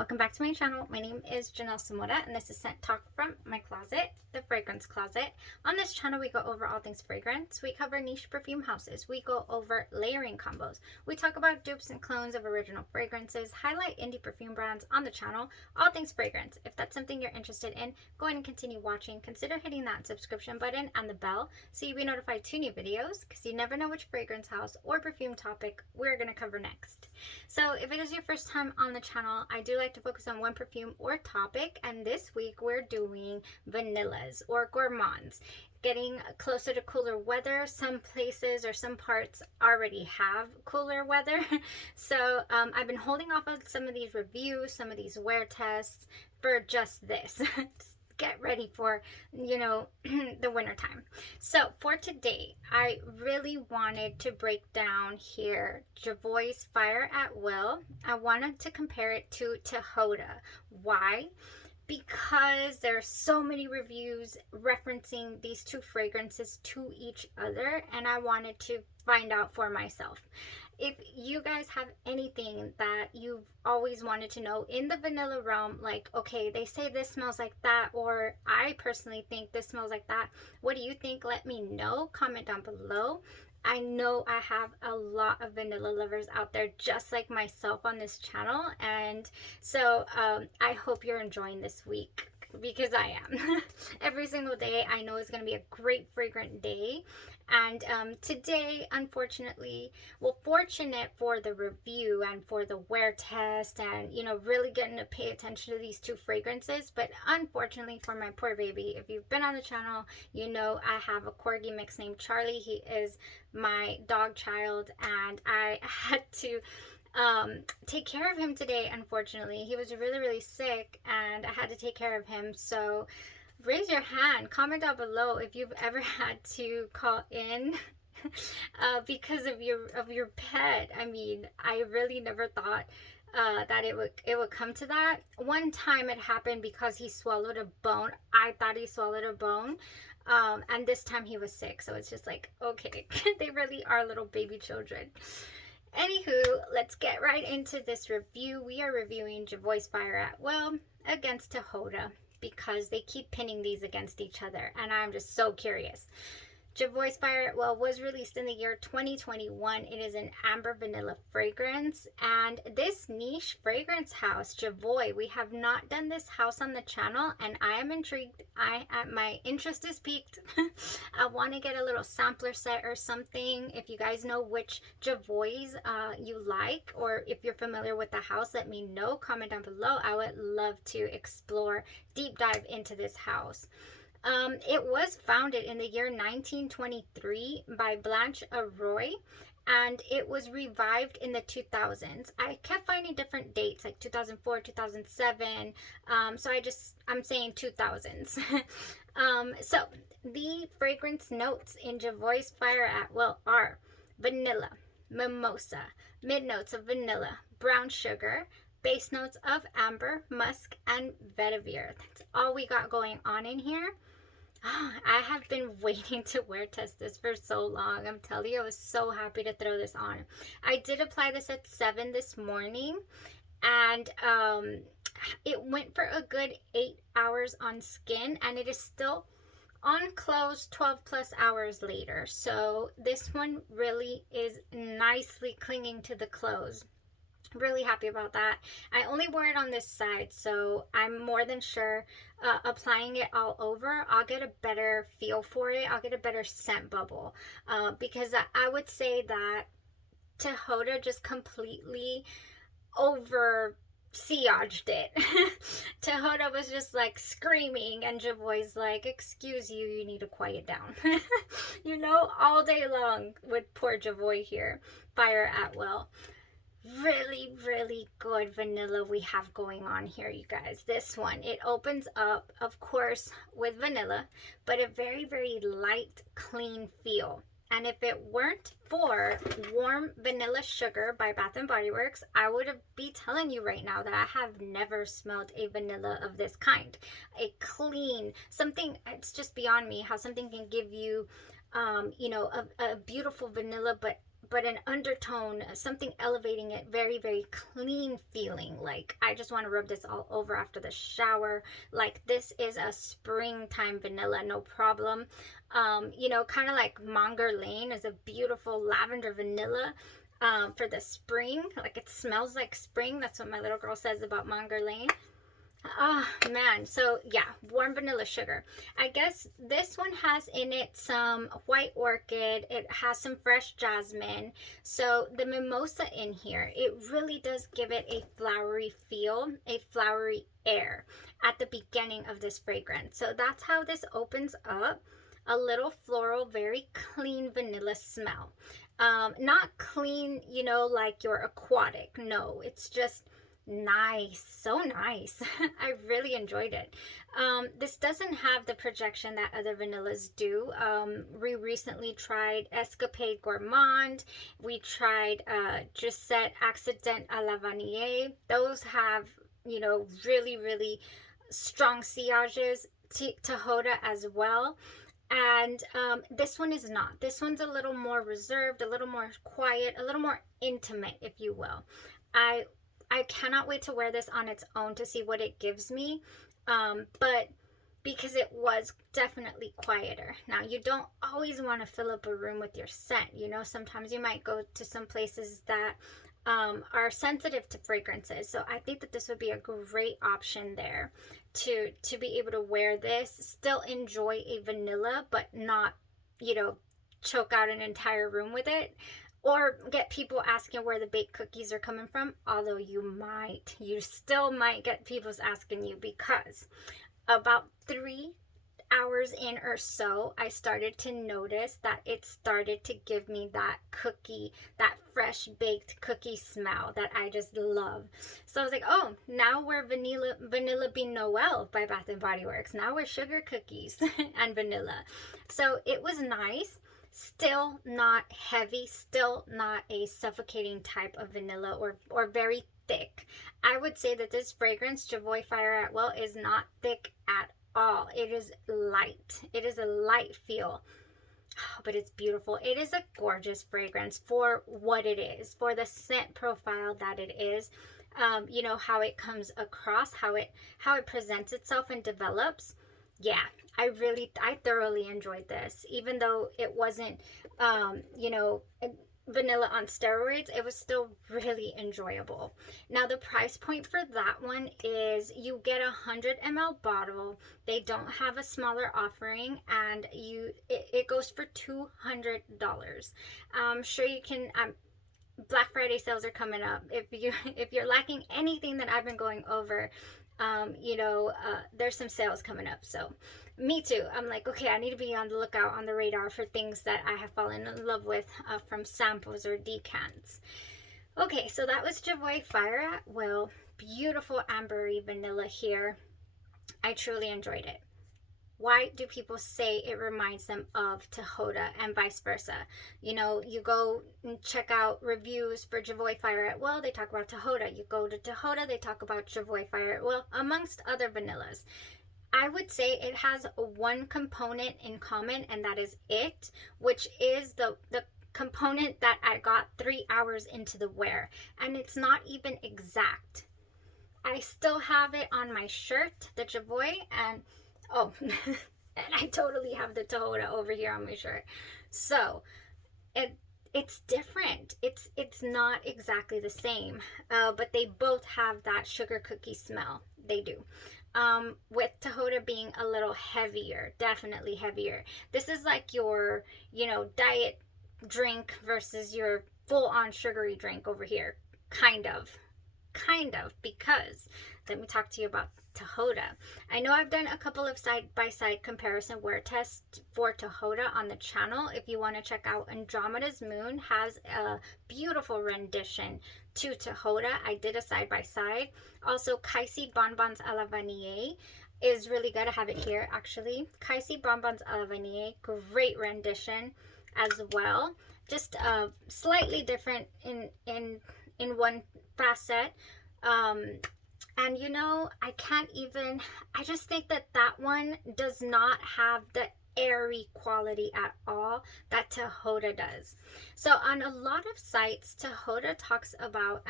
Welcome back to my channel. My name is Janelle Samora and this is Scent Talk from my closet, the fragrance closet. On this channel we go over all things fragrance. We cover niche perfume houses. We go over layering combos. We talk about dupes and clones of original fragrances, highlight indie perfume brands on the channel, all things fragrance. If that's something you're interested in, go ahead and continue watching. Consider hitting that subscription button and the bell so you'll be notified to new videos, because you never know which fragrance house or perfume topic we're going to cover next. So if it is your first time on the channel, I do like to focus on one perfume or topic, and this week we're doing vanillas or gourmands. Getting closer to cooler weather, some places or some parts already have cooler weather. So I've been holding off on some of these reviews, some of these wear tests for just this. Get ready for, the winter time. So for today, I really wanted to break down here Jovoy's Fire at Will. I wanted to compare it to Tihota. Why? Because there are so many reviews referencing these two fragrances to each other, and I wanted to find out for myself. If you guys have anything that you've always wanted to know in the vanilla realm, like, okay, they say this smells like that, or I personally think this smells like that, what do you think? Let me know. Comment down below. I know I have a lot of vanilla lovers out there just like myself on this channel, and so I hope you're enjoying this week, because I am. Every single day I know is going to be a great fragrant day. And today, unfortunately, well, fortunate for the review and for the wear test and, really getting to pay attention to these two fragrances. But unfortunately for my poor baby, if you've been on the channel, I have a corgi mix named Charlie. He is my dog child, and I had to take care of him today. Unfortunately, he was really sick and I had to take care of him. So raise your hand, comment down below if you've ever had to call in because of your pet. I mean, I really never thought that it would come to that. One time it happened because he swallowed a bone. I thought he swallowed a bone. And this time he was sick, so it's just like, okay, they really are little baby children. Anywho, let's get right into this review. We are reviewing Jovoy's Fire at Will against Tihota, because they keep pinning these against each other, and I'm just so curious. Jovoy's Fire at Will was released in the year 2021. It is an amber vanilla fragrance, and this niche fragrance house, Jovoy, we have not done this house on the channel, and I am intrigued. My interest is piqued. I want to get a little sampler set or something. If you guys know which Jovoys you like, or if you're familiar with the house, let me know. Comment down below. I would love to explore, deep dive into this house. It was founded in the year 1923 by Blanche Arroy, and it was revived in the 2000s. I kept finding different dates, like 2004, 2007, so I'm saying 2000s. So the fragrance notes in Jovoy's Fire at Will are vanilla, mimosa, mid notes of vanilla, brown sugar, base notes of amber, musk, and vetiver. That's all we got going on in here. I have been waiting to wear test this for so long. I'm telling you, I was so happy to throw this on. I did apply this at 7 this morning, and it went for a good 8 hours on skin, and it is still on clothes 12 plus hours later. So this one really is nicely clinging to the clothes. Really happy about that. I only wore it on this side, so I'm more than sure applying it all over, I'll get a better feel for it. I'll get a better scent bubble, because I would say that Tihota just completely over sieged it. Tihota was just like screaming, and Jovoy's like, excuse you, you need to quiet down. All day long with poor Jovoy here. Fire at Will. Really good vanilla we have going on here, you guys. This one, it opens up, of course, with vanilla, but a very light, clean feel. And if it weren't for Warm Vanilla Sugar by Bath & Body Works, I would be telling you right now that I have never smelled a vanilla of this kind. A clean, something, it's just beyond me how something can give you, a beautiful vanilla, but but an undertone, something elevating it, very, very clean feeling. Like I just want to rub this all over after the shower. Like this is a springtime vanilla, no problem. You know, kind of like Monger Lane is a beautiful lavender vanilla for the spring. Like it smells like spring. That's what my little girl says about Monger Lane. Oh man, so yeah, warm vanilla sugar. I guess this one has in it some white orchid, it has some fresh jasmine, so the mimosa in here, it really does give it a flowery feel, a flowery air at the beginning of this fragrance. So that's how this opens up. A little floral, very clean vanilla smell. Not clean, you know, like your aquatic. No, it's just nice, so nice. I really enjoyed it. This doesn't have the projection that other vanillas do. We recently tried Escapade Gourmand. We tried Jousset Accident à la Vanille. Those have, you know, really, really strong sillages. Tahota as well. And this one is not. This one's a little more reserved, a little more quiet, a little more intimate, if you will. I cannot wait to wear this on its own to see what it gives me, but because it was definitely quieter. Now, you don't always want to fill up a room with your scent. You know, sometimes you might go to some places that are sensitive to fragrances. So I think that this would be a great option there to be able to wear this, still enjoy a vanilla, but not, you know, choke out an entire room with it. Or get people asking where the baked cookies are coming from, although you still might get people asking you, because about 3 hours in or so, I started to notice that it started to give me that cookie, that fresh baked cookie smell that I just love. So I was like, oh, now we're Vanilla Bean Noel by Bath and Body Works. Now we're sugar cookies and vanilla. So it was nice. Still not heavy, still not a suffocating type of vanilla or very thick. I would say that this fragrance, Jovoy Fire at Will, is not thick at all. It is light. It is a light feel, but it's beautiful. It is a gorgeous fragrance for what it is, for the scent profile that it is. You know, how it comes across, how it presents itself and develops. Yeah, I thoroughly enjoyed this. Even though it wasn't, you know, vanilla on steroids, it was still really enjoyable. Now, the price point for that one is you get a 100 ml bottle. They don't have a smaller offering, and it goes for $200. I'm sure you can. Black Friday sales are coming up. If you're lacking anything that I've been going over, you know, there's some sales coming up. So me too. I'm like, okay, I need to be on the lookout, on the radar for things that I have fallen in love with from samples or decants. Okay, so that was Jovoy Fire at Will. Beautiful ambery vanilla here. I truly enjoyed it. Why do people say it reminds them of Tahota and vice versa? You know, you go and check out reviews for Jovoy Fire at Will, they talk about Tahota. You go to Tahota, they talk about Jovoy Fire at Will, amongst other vanillas. I would say it has one component in common, and that is it, which is the component that I got 3 hours into the wear. And it's not even exact. I still have it on my shirt, the Jovoy, and oh, and I totally have the Tahota over here on my shirt. So it's different. It's not exactly the same, but they both have that sugar cookie smell. They do. With Tahota being a little heavier, definitely heavier. This is like your, you know, diet drink versus your full-on sugary drink over here. Kind of, because let me talk to you about Tahota. I know I've done a couple of side-by-side comparison wear tests for Tahota on the channel. If you want to check out Andromeda's Moon, has a beautiful rendition to Tahota. I did a side-by-side. Also, Kyse Bonbons à la Vanille is really good. I have it here, actually. Kyse Bonbons à la Vanille, great rendition as well. Just slightly different in one facet. And you know, I just think that one does not have airy quality at all that Tahota does. So on a lot of sites, Tahota talks about,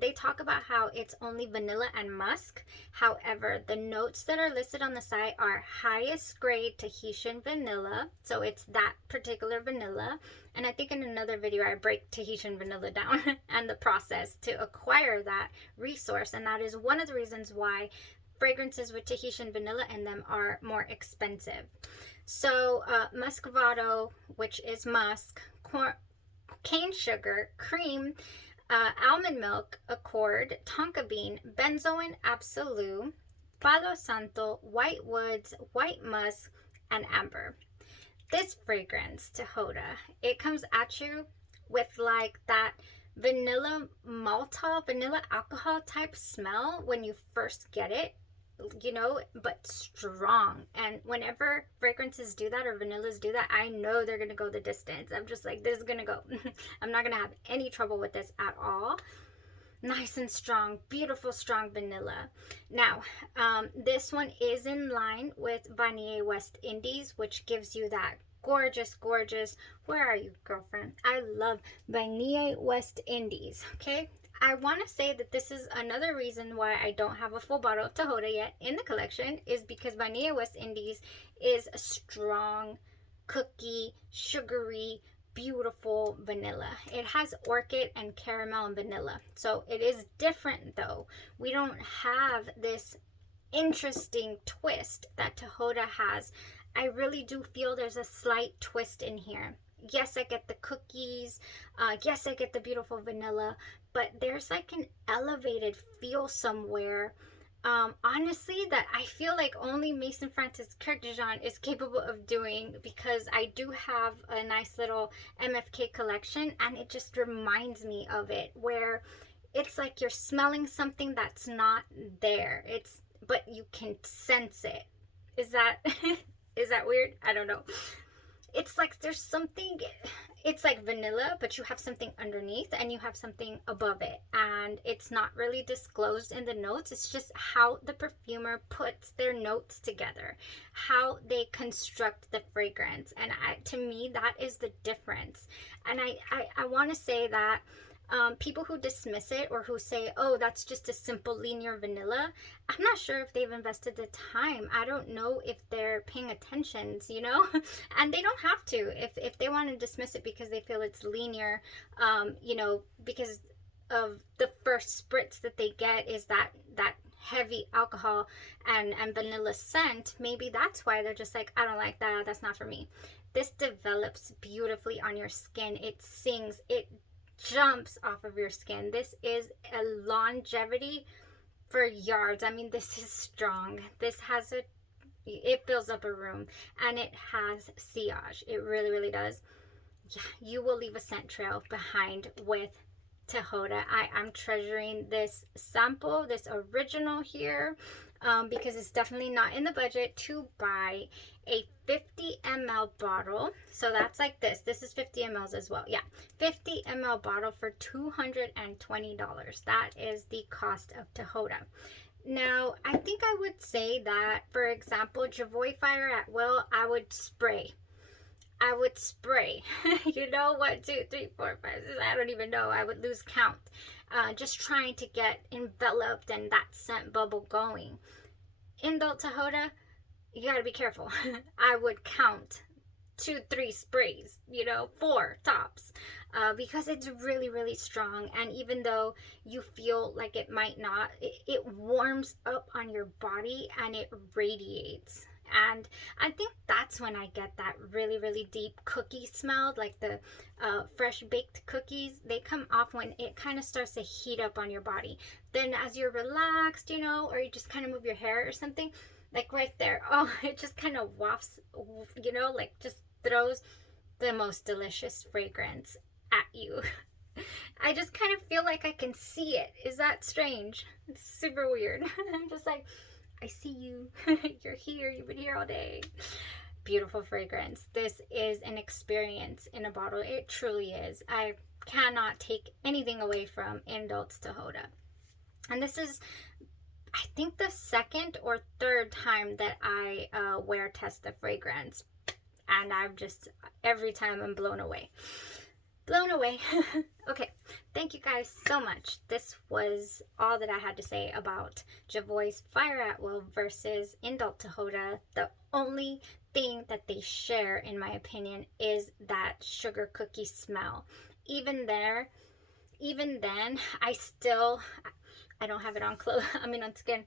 they talk about how it's only vanilla and musk. However, the notes that are listed on the site are highest grade Tahitian vanilla. So it's that particular vanilla. And I think in another video I break Tahitian vanilla down and the process to acquire that resource. And that is one of the reasons why fragrances with Tahitian vanilla in them are more expensive. So muscovado, which is musk, cane sugar, cream, almond milk, accord, tonka bean, benzoin absolute, palo santo, white woods, white musk, and amber. This fragrance, Tahota, it comes at you with like that vanilla malta, vanilla alcohol type smell when you first get it, you know, but strong. And whenever fragrances do that or vanillas do that, I know they're gonna go the distance. I'm just like, this is gonna go. I'm not gonna have any trouble with this at all. Nice and strong, beautiful strong vanilla. Now this one is in line with Vanille West Indies, which gives you that gorgeous, where are you, girlfriend? I love Vanille West Indies. Okay, I want to say that this is another reason why I don't have a full bottle of Tahota yet in the collection, is because Vanille West Indies is a strong, cookie, sugary, beautiful vanilla. It has orchid and caramel and vanilla. So it is different though. We don't have this interesting twist that Tahota has. I really do feel there's a slight twist in here. Yes, I get the cookies. Yes, I get the beautiful vanilla, but there's like an elevated feel somewhere. Honestly, that I feel like only Maison Francis Kurkdjian is capable of doing, because I do have a nice little MFK collection and it just reminds me of it, where it's like you're smelling something that's not there. But you can sense it. Is that is that weird? I don't know. It's like there's something, it's like vanilla, but you have something underneath and you have something above it. And it's not really disclosed in the notes. It's just how the perfumer puts their notes together, how they construct the fragrance. And to me, that is the difference. And I want to say that people who dismiss it or who say, oh, that's just a simple linear vanilla, I'm not sure if they've invested the time. I don't know if they're paying attention, you know. And they don't have to. If they want to dismiss it because they feel it's linear, you know, because of the first spritz that they get is that heavy alcohol and vanilla scent, maybe that's why they're just like, I don't like that, that's not for me. This develops beautifully on your skin. It sings, it jumps off of your skin. This is a longevity for yards. I mean, this is strong. This has it fills up a room, and it has sillage. It really does. Yeah, you will leave a scent trail behind with Tahota. I'm treasuring this sample, this original here, because it's definitely not in the budget to buy a 50 ml bottle. So that's like this is 50 mls as well. Yeah, 50 ml bottle for $220. That is the cost of Tahota. Now I think I would say that, for example, Jovoy Fire at Will, I would spray. You know, 1, 2, 3, 4, 5, 6, I don't even know. I would lose count. Just trying to get enveloped and that scent bubble going. Indult Tahota, you gotta be careful. I would count 2, 3 sprays, you know, 4 tops, because it's really strong. And even though you feel like it might not, it warms up on your body and it radiates. And I think that's when I get that really deep cookie smell, like the fresh baked cookies. They come off when it kind of starts to heat up on your body. Then as you're relaxed, you know, or you just kind of move your hair or something, like right there, oh, it just kind of wafts, you know, like just throws the most delicious fragrance at you. I just kind of feel like I can see it. Is that strange? It's super weird. I'm just like, I see you. You're here. You've been here all day. Beautiful fragrance. This is an experience in a bottle. It truly is. I cannot take anything away from Indult Tahota. And this is, I think, the second or third time that I wear test the fragrance. and I'm just, every time I'm blown away. Blown away. Okay, thank you guys so much. This was all that I had to say about Jovoy's Fire at Will versus INDULT TIHOTA. The only thing that they share, in my opinion, is that sugar cookie smell. Even then, I don't have it on clothes, I mean on skin.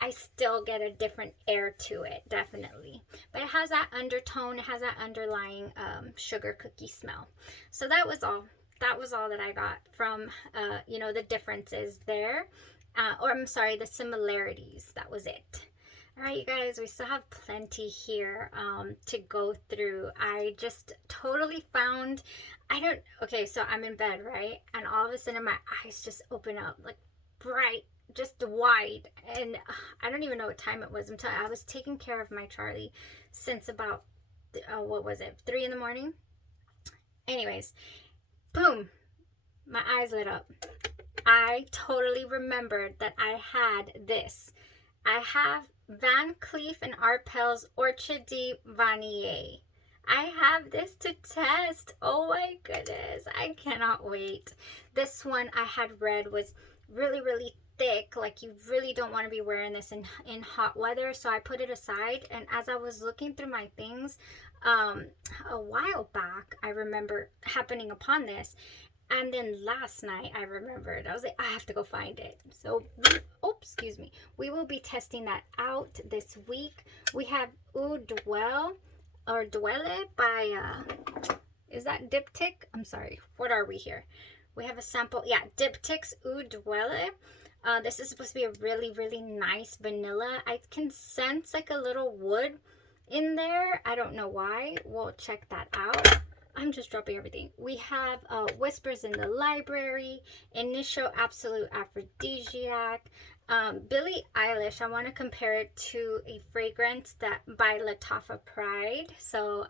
I still get a different air to it, definitely. But it has that undertone, it has that underlying sugar cookie smell. So that was all. That was all that I got from, you know, the differences there. Or I'm sorry, the similarities. That was it. All right, you guys, we still have plenty here to go through. I just totally found, okay, so I'm in bed, right? And all of a sudden my eyes just open up, like bright, just wide, and I don't even know what time it was. I was taking care of my Charlie since about what was it, 3 in the morning. Anyways, boom, my eyes lit up. I totally remembered that I had this. I have Van Cleef and Arpels Orchidee Vanille. I have this to test. Oh my goodness, I cannot wait. This one I had read was really thick, like you really don't want to be wearing this in hot weather, so I put it aside. And as I was looking through my things a while back, I remember happening upon this, and then last night I remembered. I was like, I have to go find it. So excuse me, we will be testing that out this week. We have Dwelle by is that Diptyque? I'm sorry, what are we here? We have a sample, yeah, Diptyque's Dwelle. This is supposed to be a really nice vanilla. I can sense like a little wood in there. I don't know why. We'll check that out. I'm just dropping everything. We have Whispers in the Library, Initial Absolute Aphrodisiac, Billie Eilish. I want to compare it to a fragrance that by Lattafa Pride. So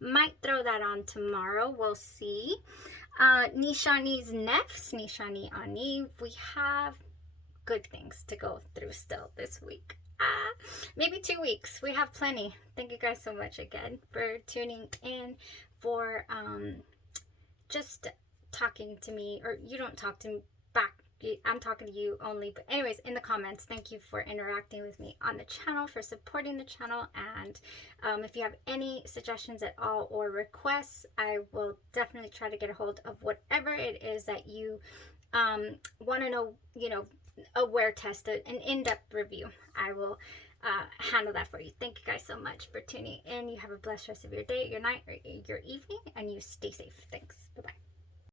might throw that on tomorrow. We'll see. Nishani's Nefs, Nishani Ani. We have good things to go through still this week. Maybe 2 weeks. We have plenty. Thank you guys so much again for tuning in, for just talking to me, or you don't talk to me back. I'm talking to you only. But anyways, in the comments, thank you for interacting with me on the channel, for supporting the channel. And if you have any suggestions at all or requests, I will definitely try to get a hold of whatever it is that you want to know, you know, a wear test, an in-depth review. I will handle that for you. Thank you guys so much for tuning in. You have a blessed rest of your day, your night, or your evening, and you stay safe. Thanks. Bye-bye.